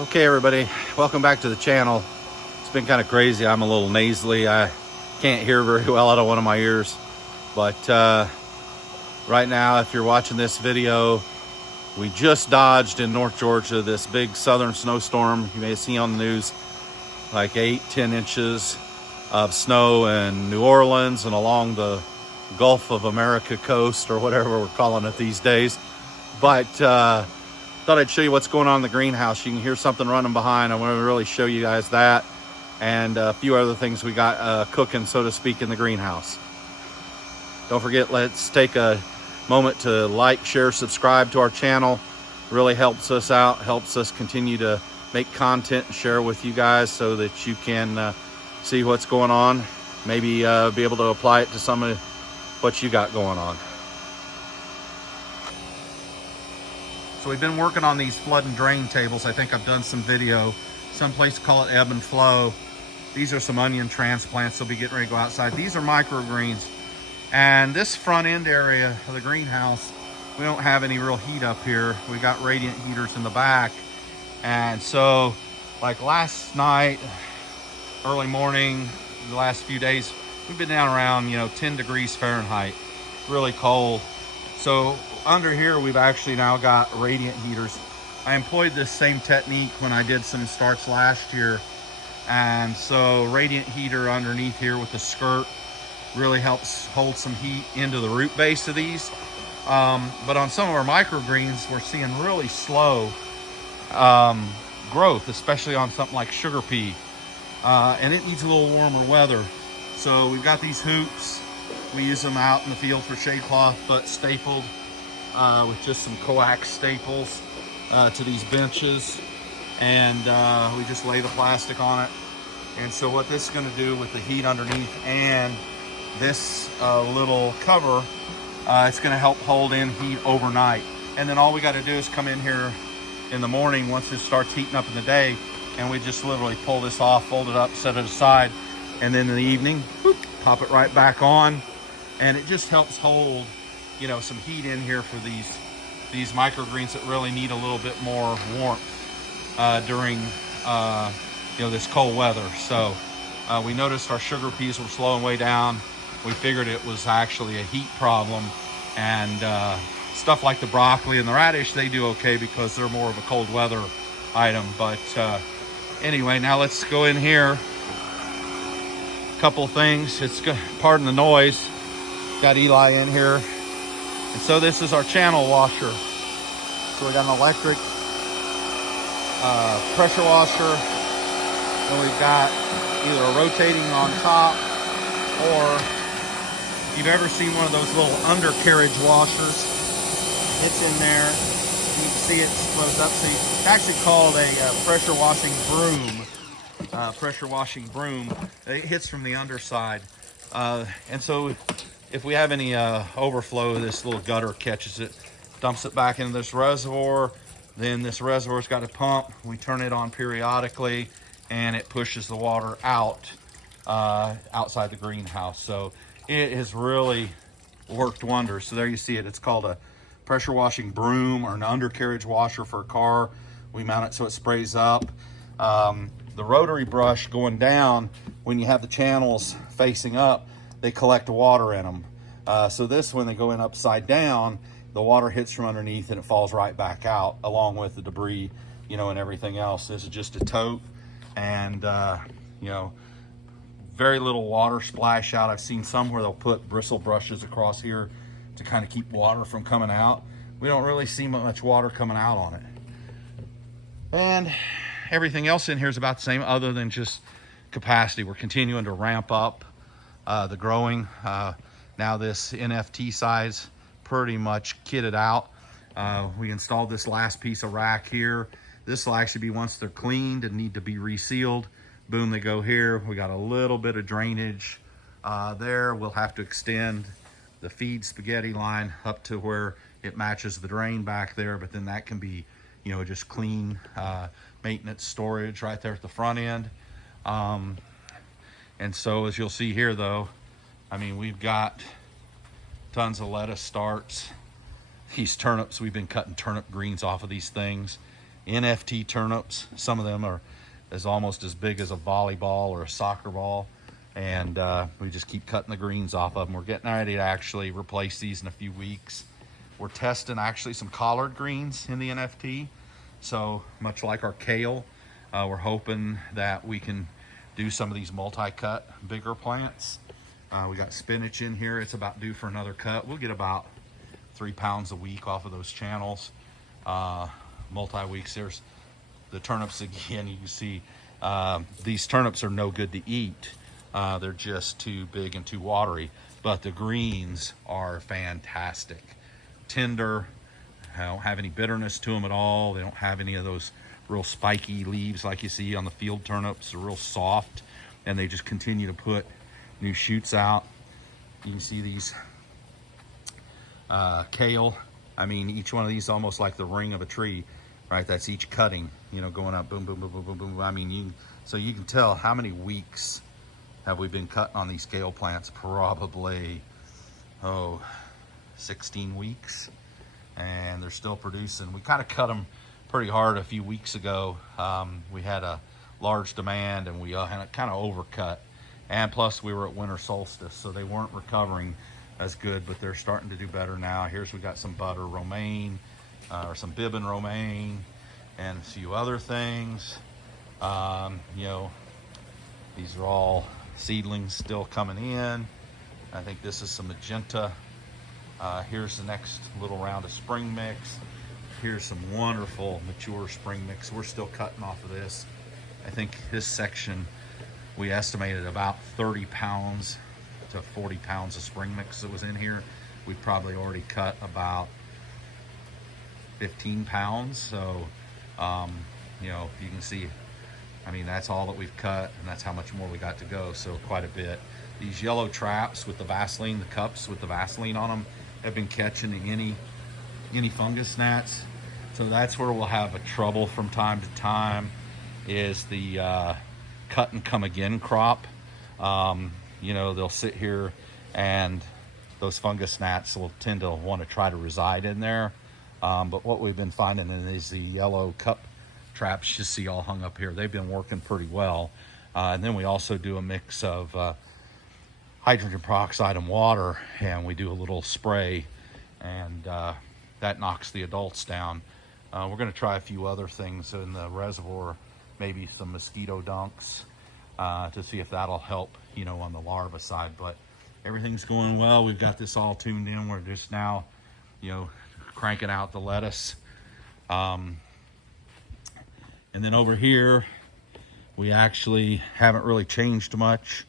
Okay, everybody, welcome back to the channel. It's been kind of crazy. I'm a little nasally. I can't hear very well out of one of my ears. But right now, if you're watching this video, we just dodged in North Georgia this big southern snowstorm. You may have seen on the news, like 8-10 inches of snow in New Orleans and along the Gulf of America coast, or whatever we're calling it these days. But thought I'd show you what's going on in the greenhouse. You can hear something running behind. I want to really show you guys that and a few other things we got cooking, so to speak, in the greenhouse. Don't forget, let's take a moment to like, share, subscribe to our channel. Really helps us out, helps us continue to make content and share with you guys so that you can see what's going on. Maybe be able to apply it to some of what you got going on. So we've been working on these flood and drain tables. I think I've done some video. Some places call it ebb and flow. These are some onion transplants. They'll be getting ready to go outside. These are microgreens. And this front end area of the greenhouse, we don't have any real heat up here. We got radiant heaters in the back. And so like last night, early morning, the last few days, we've been down around 10 degrees Fahrenheit. Really cold. So under here, we've actually now got radiant heaters. I employed this same technique when I did some starts last year. And so radiant heater underneath here with the skirt really helps hold some heat into the root base of these. But on some of our microgreens, we're seeing really slow growth, especially on something like sugar pea. And it needs a little warmer weather. So we've got these hoops. We use them out in the field for shade cloth, but stapled with just some coax staples to these benches. And we just lay the plastic on it. And so what this is going to do with the heat underneath and this little cover, it's going to help hold in heat overnight. And then all we got to do is come in here in the morning once it starts heating up in the day, and we just literally pull this off, fold it up, set it aside, and then in the evening, whoop, pop it right back on. And it just helps hold, some heat in here for these microgreens that really need a little bit more warmth during, this cold weather. So we noticed our sugar peas were slowing way down. We figured it was actually a heat problem. And stuff like the broccoli and the radish, they do okay because they're more of a cold weather item. But anyway, now let's go in here. Couple things. Pardon the noise. Got Eli in here. And so this is our channel washer. So we got an electric pressure washer. And we've got either a rotating on top, or if you've ever seen one of those little undercarriage washers, it's in there. You can see it's closed up. See, it's actually called a pressure washing broom. It hits from the underside. And so if we have any overflow, this little gutter catches it, dumps it back into this reservoir. Then this reservoir's got a pump. We turn it on periodically, and it pushes the water out outside the greenhouse. So it has really worked wonders. So there you see it. It's called a pressure washing broom, or an undercarriage washer for a car. We mount it so it sprays up. The rotary brush going down, when you have the channels facing up, they collect water in them. So this, when they go in upside down, the water hits from underneath and it falls right back out along with the debris, and everything else. This is just a tote, and very little water splash out. I've seen some where they'll put bristle brushes across here to kind of keep water from coming out. We don't really see much water coming out on it. And everything else in here is about the same, other than just capacity. We're continuing to ramp up the growing. Now this NFT size pretty much kitted out. We installed this last piece of rack here. This will actually be, once they're cleaned and need to be resealed, boom, they go here. We got a little bit of drainage there. We'll have to extend the feed spaghetti line up to where it matches the drain back there, but then that can be, just clean maintenance storage right there at the front end. And so as you'll see here though, we've got tons of lettuce starts. These turnips, we've been cutting turnip greens off of these things. NFT turnips. Some of them are almost as big as a volleyball or a soccer ball. And we just keep cutting the greens off of them. We're getting ready to actually replace these in a few weeks. We're testing actually some collard greens in the NFT. So much like our kale, we're hoping that we can do some of these multi-cut bigger plants. We got spinach in here. It's about due for another cut. We'll get about 3 pounds a week off of those channels. Multi-weeks. There's the turnips again. You can see these turnips are no good to eat. They're just too big and too watery. But the greens are fantastic. Tender. They don't have any bitterness to them at all. They don't have any of those real spiky leaves like you see on the field turnips. They're real soft, and they just continue to put new shoots out. You can see these kale. I mean, each one of these almost like the ring of a tree, right? That's each cutting, you know, going up, boom, boom, boom, boom, boom, boom. I mean, so you can tell how many weeks have we been cutting on these kale plants? Probably, 16 weeks. And they're still producing. We kind of cut them pretty hard a few weeks ago. We had a large demand, and we had kind of overcut. And plus we were at winter solstice, so they weren't recovering as good, but they're starting to do better now. We got some butter romaine, or some bibbin romaine, and a few other things. You know, these are all seedlings still coming in. I think this is some magenta. Here's the next little round of spring mix. Here's some wonderful mature spring mix. We're still cutting off of this. I think this section, we estimated about 30 pounds to 40 pounds of spring mix that was in here. We probably already cut about 15 pounds. So, you know, you can see, I mean, that's all that we've cut, and that's how much more we got to go. So quite a bit. These yellow traps with the Vaseline, the cups with the Vaseline on them, have been catching any fungus gnats. So that's where we'll have a trouble from time to time, is the cut and come again crop. You know, they'll sit here and those fungus gnats will tend to want to try to reside in there. But what we've been finding is the yellow cup traps you see all hung up here. They've been working pretty well. And then we also do a mix of hydrogen peroxide and water, and we do a little spray, and that knocks the adults down. We're going to try a few other things in the reservoir, maybe some mosquito dunks, to see if that'll help, you know, on the larva side. But everything's going well. We've got this all tuned in. We're just now, you know, cranking out the lettuce. And then over here, we actually haven't really changed much.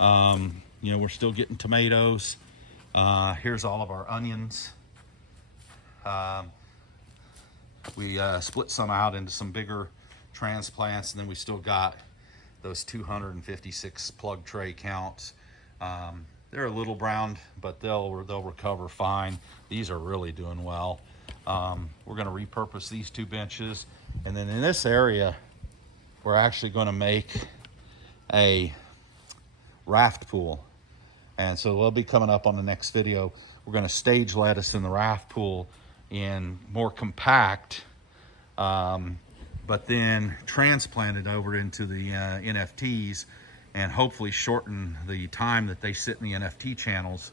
You know, we're still getting tomatoes. Here's all of our onions. We split some out into some bigger transplants, and then we still got those 256 plug tray counts. They're a little brown, but they'll recover fine. These are really doing well. We're going to repurpose these 2 benches, and then in this area, we're actually going to make a raft pool. And so they'll be coming up on the next video. We're going to stage lettuce in the raft pool in more compact, but then transplant it over into the NFTs, and hopefully shorten the time that they sit in the NFT channels.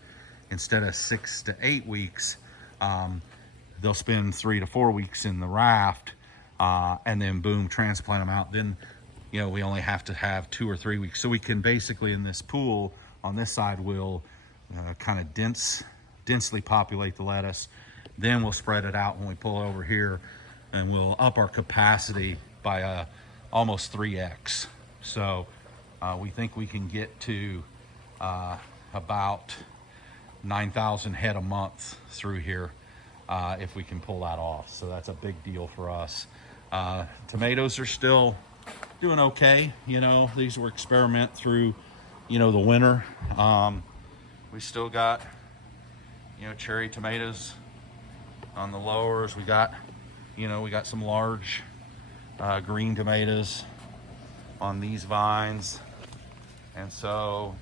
Instead of 6 to 8 weeks, they'll spend 3 to 4 weeks in the raft, and then boom, transplant them out. Then, you know, we only have to have 2 or 3 weeks. So we can basically, in this pool on this side, we'll kind of densely populate the lettuce. Then we'll spread it out when we pull it over here, and we'll up our capacity by almost 3x. So we think we can get to about 9,000 head a month through here if we can pull that off. So that's a big deal for us. Tomatoes are still doing okay. You know, these were experiment through, you know, the winter. We still got, you know, cherry tomatoes on the lowers. We got, you know, we got some large green tomatoes on these vines. And so,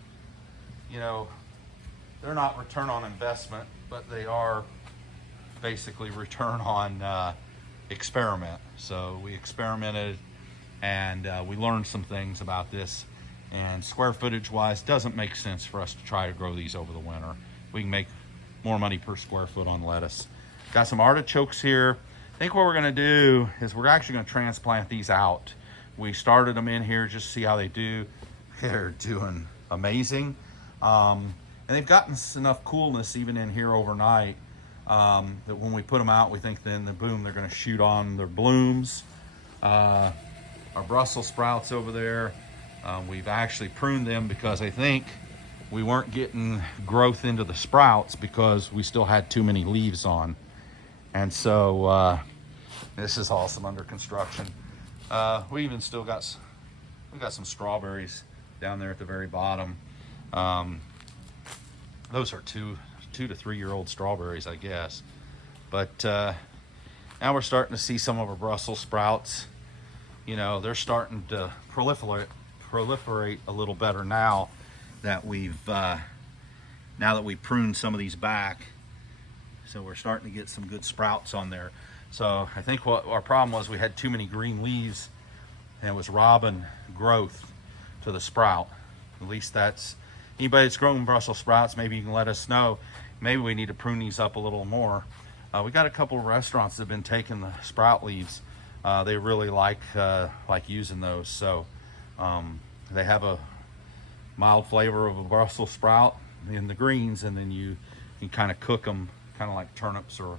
you know, they're not return on investment, but they are basically return on experiment. So we experimented, and we learned some things about this. And square footage wise, doesn't make sense for us to try to grow these over the winter. We can make more money per square foot on lettuce. Got some artichokes here. I think what we're gonna do is we're actually gonna transplant these out. We started them in here just to see how they do. They're doing amazing. And they've gotten enough coolness even in here overnight that when we put them out, we think then boom, they're gonna shoot on their blooms. Our Brussels sprouts over there, we've actually pruned them because I think we weren't getting growth into the sprouts because we still had too many leaves on. And so this is awesome under construction. We even still got some strawberries down there at the very bottom. Those are two to 3 year old strawberries, I guess. But now we're starting to see some of our Brussels sprouts. You know, they're starting to proliferate a little better now that we've pruned some of these back. So we're starting to get some good sprouts on there. So I think what our problem was, we had too many green leaves and it was robbing growth to the sprout. At least that's, anybody that's growing Brussels sprouts, maybe you can let us know. Maybe we need to prune these up a little more. We got a couple of restaurants that have been taking the sprout leaves. They really like using those. So they have a mild flavor of a Brussels sprout in the greens, and then you can kind of cook them kind of like turnips, or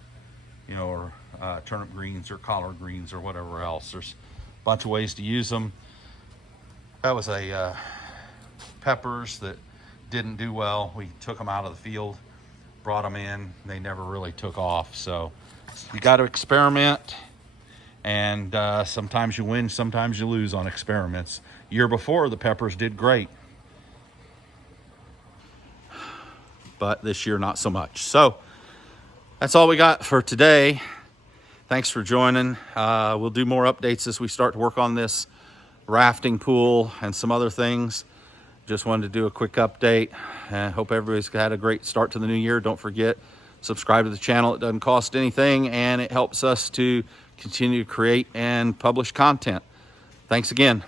turnip greens or collard greens or whatever else. There's a bunch of ways to use them. That was a peppers that didn't do well. We took them out of the field, brought them in. They never really took off. So you got to experiment, and sometimes you win, sometimes you lose on experiments. Year before, the peppers did great, but this year not so much. So that's all we got for today. Thanks for joining. We'll do more updates as we start to work on this rafting pool and some other things. Just wanted to do a quick update. Hope everybody's had a great start to the new year. Don't forget, subscribe to the channel. It doesn't cost anything, and it helps us to continue to create and publish content. Thanks again.